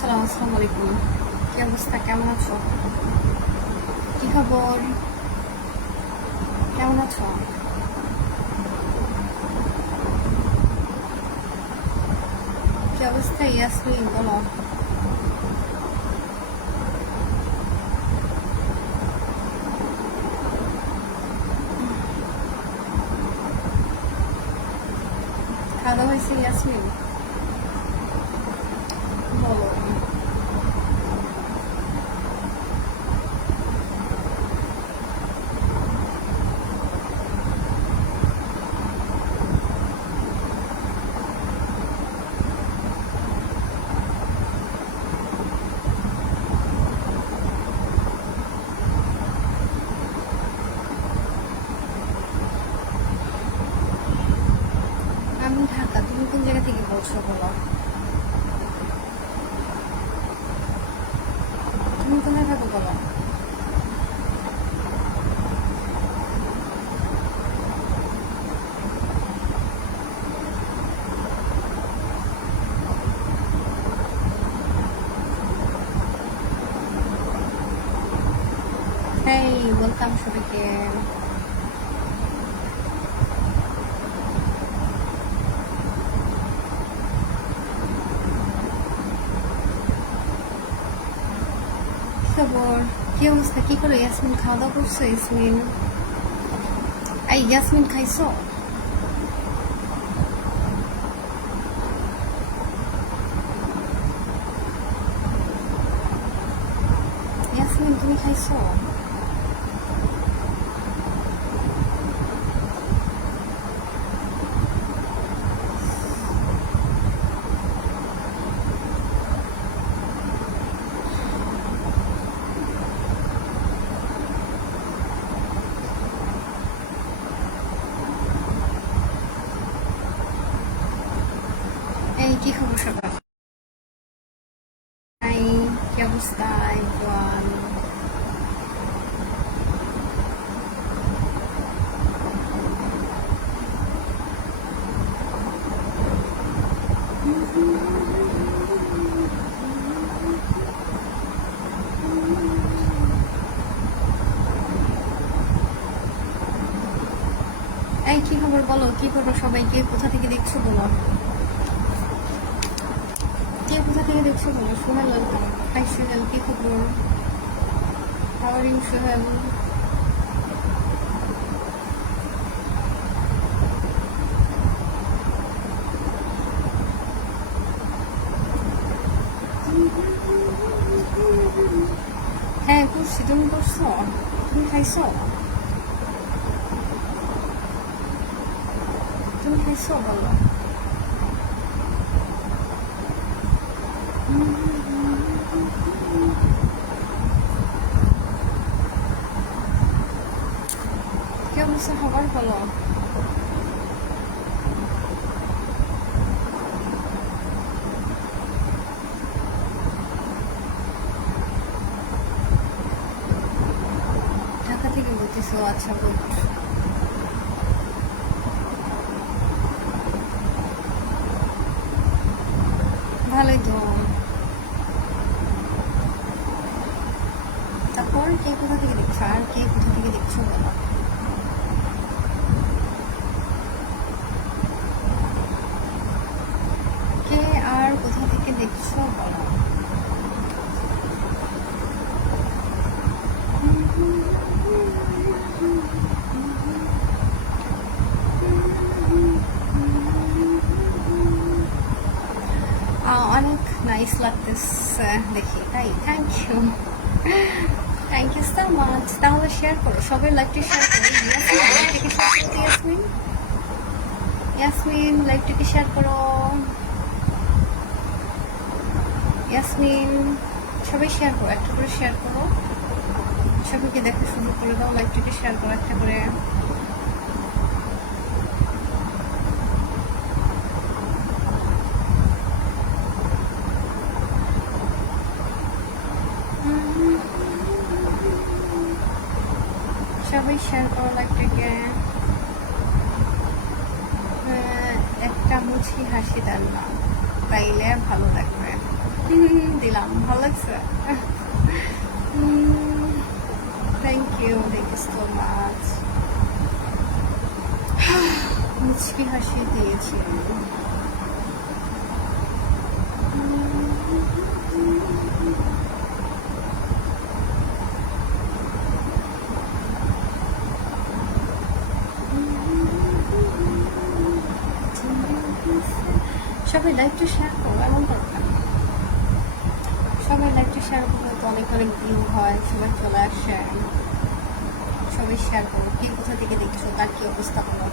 সালাম, আসসালামু আলাইকুম। কি অবস্থা, কেমন আছো? কি খবর, কেমন আছো? কি অবস্থা ইয়াসমিন, বলো। খাওয়া দাওয়া হয়েছে ইয়াসমিন? বলো। আমি ঢাকা, তুমি কোন জায়গা থেকে বলছো বলো। তুমি কোথায় থাকো বলো। হ্যাঁ, বলতাম সবাইকে। কি খবর, কি অবস্থা, কি করো ইয়াসমিন? খাওয়া দাওয়া করছো ইয়াসমিন? এই ইয়াসমিন, খাইছো? ইয়াসমিন, তুমি খাইছো? এই কি খবর সবার? এই কি অবস্থা এভরিওয়ান? এই কি খবর বলো, কি করো সবাইকে, কোথা থেকে দেখছো বলো। কে কোথা থেকে দেখছো বলো। সোহেল, ওয়েলকাম। হাই সোহেল, কি খবর? How are you Sohel? হ্যাঁ করছি, তুমি করছো? তুমি খাইছো? তুমি খাইছো বলো। কি অবস্থা সবার বলো। ঢাকা থেকে বলতেছো, আচ্ছা গুড। ভালোই তো। তারপর কে কোথা থেকে দেখছো, আর কে কোথা থেকে দেখছো বলো। কে আর কোথা থেকে দেখছো বলো। অনেক নাইস লাগতেছে দেখি, তাই thank you. Thank you so much. তাহলে শেয়ার করো, সবাই লাইভটি শেয়ার করো। ইয়াসমিন, ইয়াসমিন লাইভটিকে শেয়ার করো। ইয়াসমিন, সবাই শেয়ার করো, একটা করে শেয়ার করো। সবাইকে দেখা শুরু করে দাও, লাইভটিকে শেয়ার করো একটা করে। সবাই শেয়ার করো লাইভটাকে। একটা মুছি হাসি দেন না, তাইলে ভালো লাগবে। দিলাম, ভালো লাগছে। Thank you so much. মুচকি হাসি দিয়েছি। সবাই লাইভটা শেয়ার করো, এমন দরকার। সবাই লাইভটা শেয়ার করলে তো অনেক অনেক ভিউ হয়, সবাই চলে আসে। সবাই শেয়ার করো, কে কোথা থেকে দেখছো, তার কি অবস্থা করো।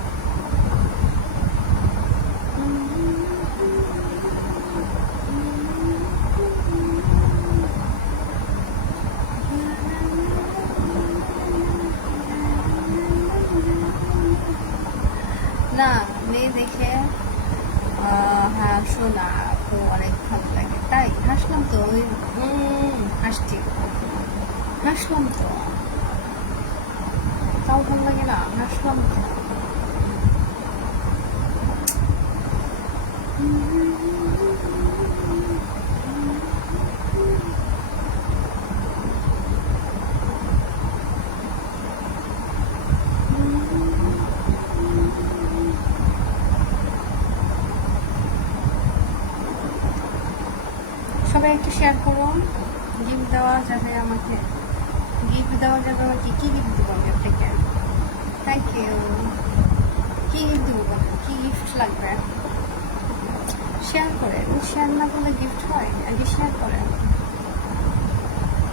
না, মেয়ে দেখে হাসো না আপু, অনেক ভালো লাগে। তাই হাসলাম তো, ওই হাসছি, হাসলাম তো, তাও ভালো লাগে না, হাসলাম তো। সবাই একটু শেয়ার করো, গিফট দেওয়া যাবে আমাকে, গিফট দেওয়া যাবে আমাকে। কি গিফট দেবো আমি আপনাকে? Thank you. কি গিফট দেবো, কি গিফট লাগবে? শেয়ার করে, শেয়ার না করলে গিফট হয়? আগে শেয়ার করেন,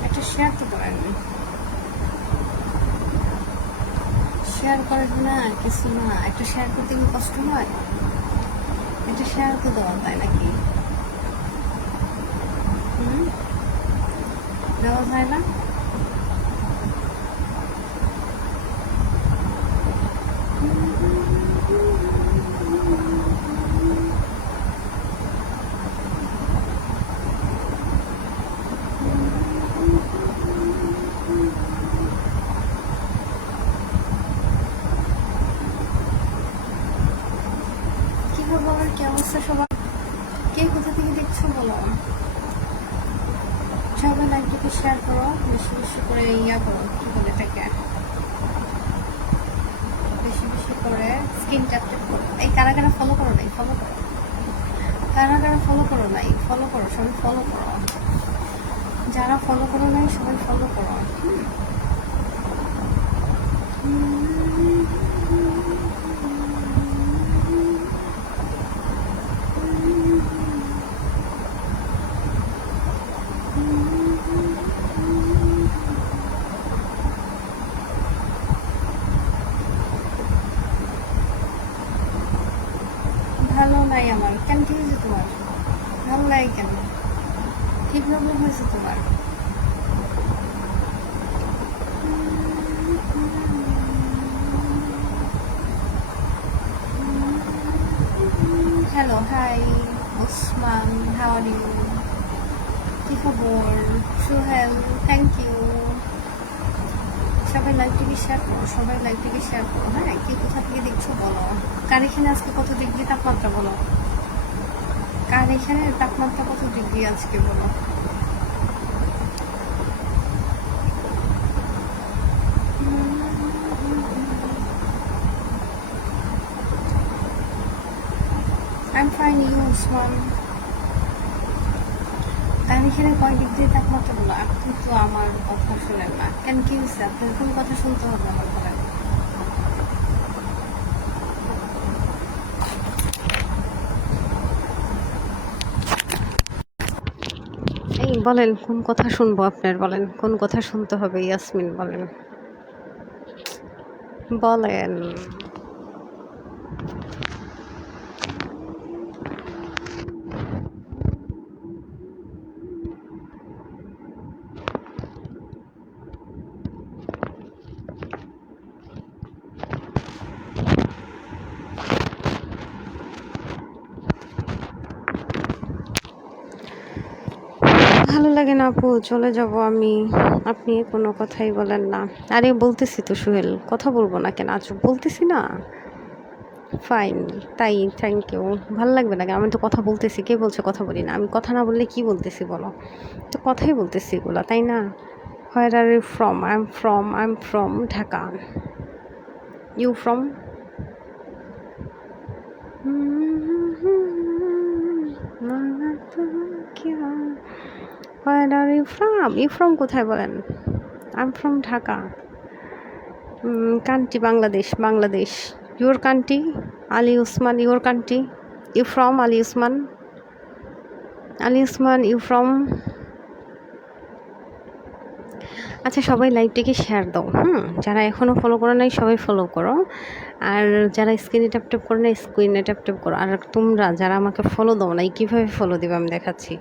একটা শেয়ার তো করেন। শেয়ার করেন না, কিছু না, একটা শেয়ার করতে কি কষ্ট হয়? একটা শেয়ার তো দেওয়া যায় নাকি? দেওয়া যায় না? কি খবর, কি অবস্থা সবার? কে কোথা থেকে দেখছো বলো। সবাই লাইভটাকে শেয়ার করো, বেশি বেশি করে ইয়া করো, কি বলে এটাকে, বেশি বেশি করে স্ক্রিন ট্যাপ করো। এই কারা কারা ফলো করো নাই, ফলো করো। কারা কারা ফলো করো নাই, ফলো করো, সবাই ফলো করো। যারা ফলো করো নাই সবাই ফলো করো। ভালো নাই আমার, কেন কি হয়েছে তোমার? ভালো লাগে কেন? কি প্রবলেম হয়েছে তোমার? Hello, hi Osman, how are you? কি খবর সোহেল? Thank you. সবাই লাইভটিকে শেয়ার করো, সবাই লাইভটিকে শেয়ার করো। হ্যাঁ, কে কোথা থেকে দেখছো বলো। কার এখানে আজকে কত ডিগ্রি তাপমাত্রা বলো। কার এখানে তাপমাত্রা কত ডিগ্রি আজকে বলো। I am fine, you Osman? কার এখানে কয় ডিগ্রি তাপমাত্রা বলো। আপনি তো আমার কথা শোনেন না, কেন কি হয়েছে? আপনার কোন কথা শুনতে হবে আমার? বলেন। এই বলেন, কোন কথা শুনবো আপনার? বলেন, কোন কথা শুনতে হবে? ইয়াসমিন বলেন, বলেন। ভালো লাগে না আপু, চলে যাব আমি। আপনি কোনো কথাই বলেন না। আরে বলতেছি তো সোহেল, কথা বলবো না কেন? আজ বলতেছি না, ফাইন, তাই থ্যাংক ইউ। ভালো লাগবে না? আমি তো কথা বলতেছি, কে বলছে কথা বলি না? আমি কথা না বললে কি বলতেছি বলো? তো কথাই বলতেছি এগুলা, তাই না? Where are you from? I am from Dhaka. You from? Where are you from? You from কোথায় বলেন? I am from Dhaka. Country Bangladesh, Bangladesh. Your country? Ali Usman, your country? You from Ali Usman? Ali Usman, you from? আচ্ছা, সবাই লাইভটিকে শেয়ার দাও। যারা এখনও ফলো করো নাই সবাই ফলো করো, আর যারা স্ক্রিনে ট্যাপ ট্যাপ করো না স্ক্রিনে ট্যাপ ট্যাপ করো। আর তোমরা যারা আমাকে ফলো দাও নাই, কীভাবে ফলো দেবে আমি দেখাচ্ছি।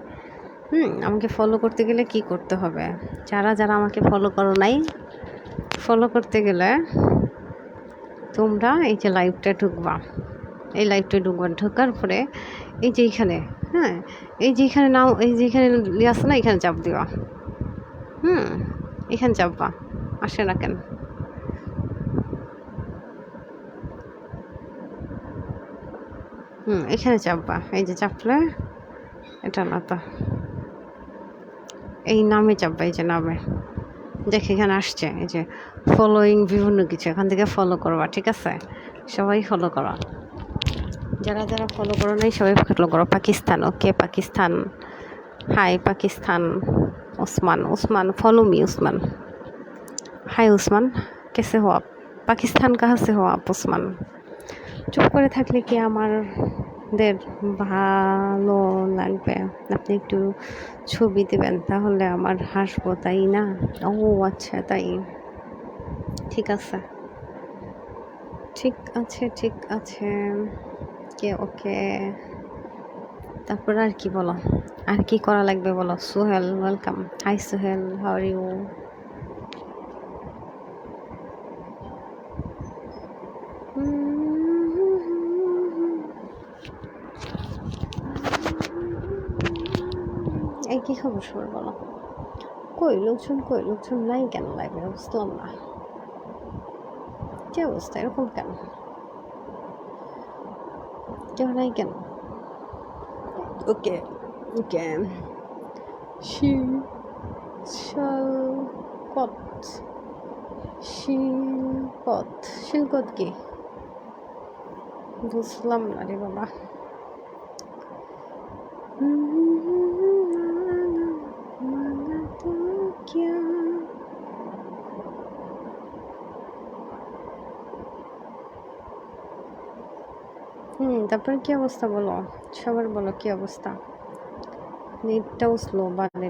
আমাকে ফলো করতে গেলে কি করতে হবে? যারা যারা আমাকে ফলো করো নাই, ফলো করতে গেলে তোমরা এই যে লাইভটা ঢুকবা, এই লাইভটা ঢুকবা, ঢোকার পরে এই যে এইখানে, এই যে এখানে নাও, এই যে এখানে আছে না, এখানে চাপ দিবা। এখানে চাপবা, আসে না কেন? এখানে চাপবা, এই যে চাপলে এটা না তো, এই নামে চাপবা, এই যে নামে দেখ এখানে আসছে, এই যে ফলোয়িং বিভিন্ন কিছু, এখান থেকে ফলো করবা, ঠিক আছে? সবাই ফলো করো, যারা যারা ফলো করো নাই সবাই ফলো করো। Pakistan, okay Pakistan, hi Pakistan. Usman, Usman follow me Usman. Hi Usman, कैसे हो आप? पाकिस्तान कहाँ से हो आप उस्मान? চুপ করে থাকলে কি আমাদের ভালো লাগবে? আপনি একটু ছবি দেবেন, তাহলে আমার হাসবো, তাই না? ও আচ্ছা, তাই, ঠিক আছে, ঠিক আছে, ঠিক আছে, কে ওকে। তারপর আর কি বলো, আর কি করা লাগবে বলো? Sohel, welcome. Hi Sohel, how are you? এই কি খবর সবার বলো? কই লোকজন নাই কেন লাইভে? বুঝলাম না কি অবস্থা, এরকম কেন? কেউ নাই কেন? ওকে ওকে। শিলকত, শিলকত কি বুঝলাম না রে বাবা। তারপরে কি অবস্থা বলো, সবার বলো কি অবস্থা? নেটটাও স্লো বাড়ে।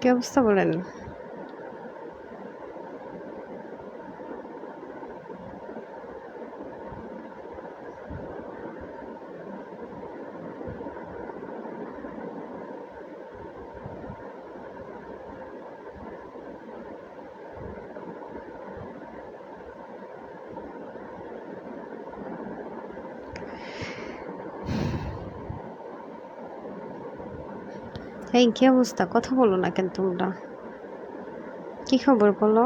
কি অবস্থা বলেন? এই কি অবস্থা, কথা বলো না কেন তোমরা? কি খবর বলো?